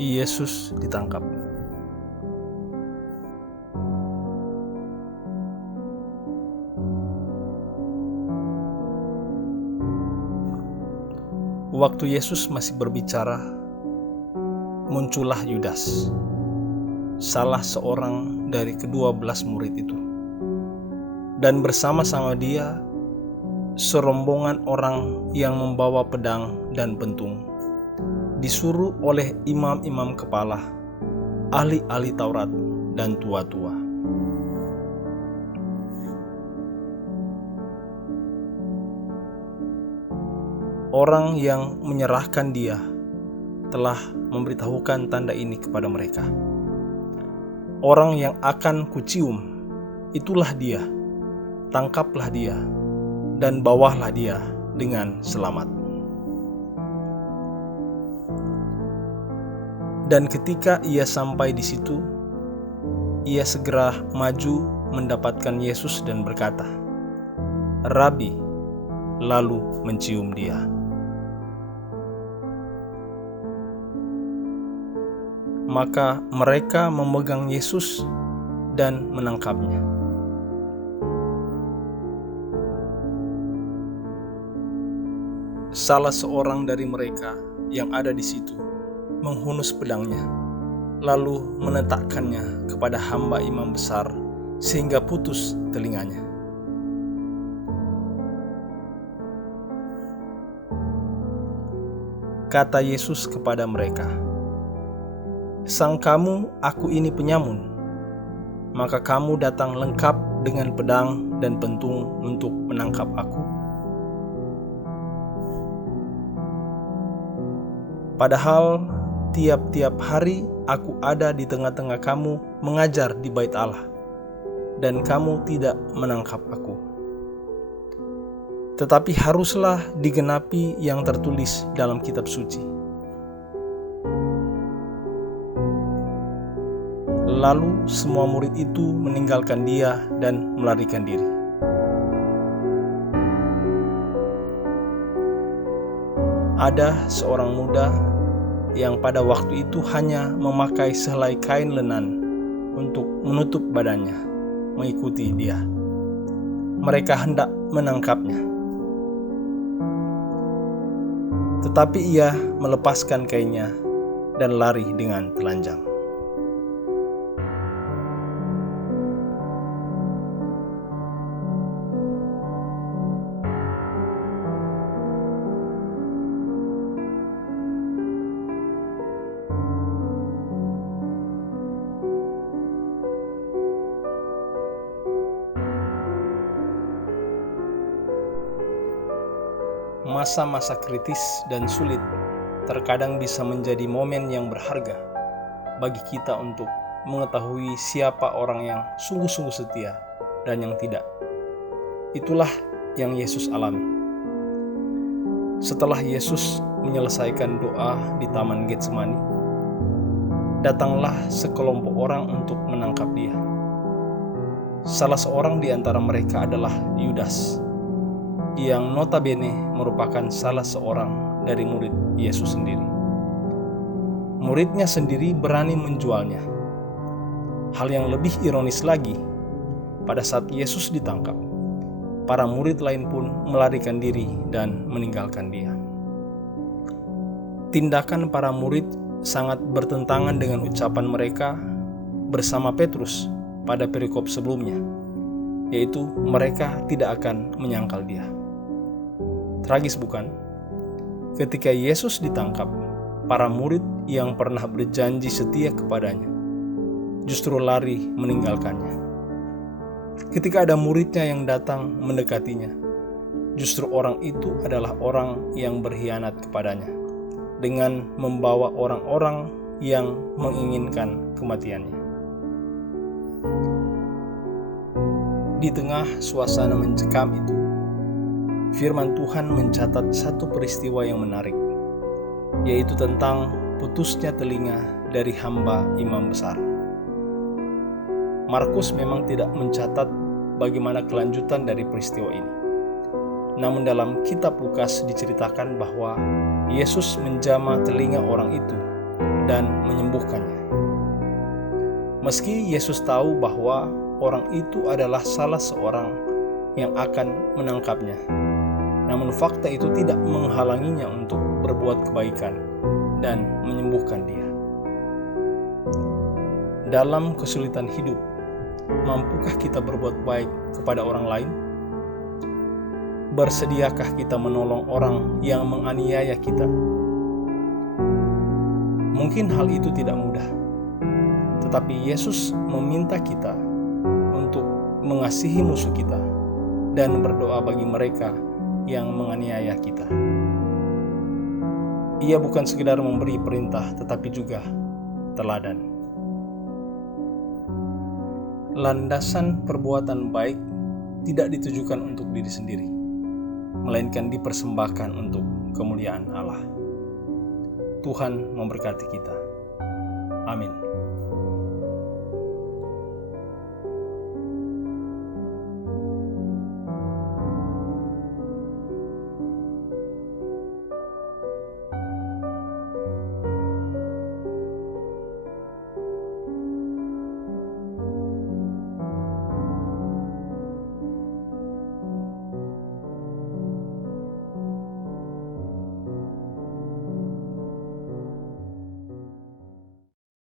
Yesus ditangkap. Waktu Yesus masih berbicara, muncullah Yudas, salah seorang dari ke-12 murid itu. Dan bersama-sama dia, serombongan orang yang membawa pedang dan pentung, disuruh oleh imam-imam kepala, ahli-ahli Taurat, dan tua-tua. Orang yang menyerahkan dia telah memberitahukan tanda ini kepada mereka. Orang yang akan kucium, itulah dia, tangkaplah dia, dan bawalah dia dengan selamat. Dan ketika ia sampai di situ, ia segera maju mendapatkan Yesus dan berkata, "Rabi," lalu mencium dia. Maka mereka memegang Yesus dan menangkapnya. Salah seorang dari mereka yang ada di situ menghunus pedangnya, lalu menetapkannya kepada hamba imam besar sehingga putus telinganya. Kata Yesus kepada mereka, "Sangkamu aku ini penyamun, maka kamu datang lengkap dengan pedang dan pentung untuk menangkap aku? Padahal tiap-tiap hari aku ada di tengah-tengah kamu mengajar di bait Allah, dan kamu tidak menangkap aku. Tetapi haruslah digenapi yang tertulis dalam kitab suci." Lalu semua murid itu meninggalkan dia dan melarikan diri. Ada seorang muda yang pada waktu itu hanya memakai sehelai kain lenan untuk menutup badannya, mengikuti dia. Mereka hendak menangkapnya, tetapi ia melepaskan kainnya dan lari dengan telanjang. Masa-masa kritis dan sulit terkadang bisa menjadi momen yang berharga bagi kita untuk mengetahui siapa orang yang sungguh-sungguh setia dan yang tidak. Itulah yang Yesus alami. Setelah Yesus menyelesaikan doa di Taman Getsemani, datanglah sekelompok orang untuk menangkap dia. Salah seorang di antara mereka adalah Yudas, yang notabene merupakan salah seorang dari murid Yesus sendiri. Muridnya sendiri berani menjualnya. Hal yang lebih ironis lagi, pada saat Yesus ditangkap, para murid lain pun melarikan diri dan meninggalkan dia. Tindakan para murid sangat bertentangan dengan ucapan mereka bersama Petrus pada perikop sebelumnya, yaitu mereka tidak akan menyangkal dia. Tragis bukan? Ketika Yesus ditangkap, para murid yang pernah berjanji setia kepadanya justru lari meninggalkannya. Ketika ada muridnya yang datang mendekatinya, justru orang itu adalah orang yang berkhianat kepadanya dengan membawa orang-orang yang menginginkan kematiannya. Di tengah suasana mencekam itu, firman Tuhan mencatat satu peristiwa yang menarik, yaitu tentang putusnya telinga dari hamba imam besar. Markus memang tidak mencatat bagaimana kelanjutan dari peristiwa ini. Namun dalam kitab Lukas diceritakan bahwa Yesus menjamah telinga orang itu, dan menyembuhkannya. Meski Yesus tahu bahwa orang itu adalah salah seorang yang akan menangkapnya, namun fakta itu tidak menghalanginya untuk berbuat kebaikan dan menyembuhkan dia. Dalam kesulitan hidup, mampukah kita berbuat baik kepada orang lain? Bersediakah kita menolong orang yang menganiaya kita? Mungkin hal itu tidak mudah, tetapi Yesus meminta kita untuk mengasihi musuh kita dan berdoa bagi mereka yang menganiaya kita. Ia bukan sekedar memberi perintah, tetapi juga teladan. Landasan perbuatan baik tidak ditujukan untuk diri sendiri, melainkan dipersembahkan untuk kemuliaan Allah. Tuhan memberkati kita. Amin.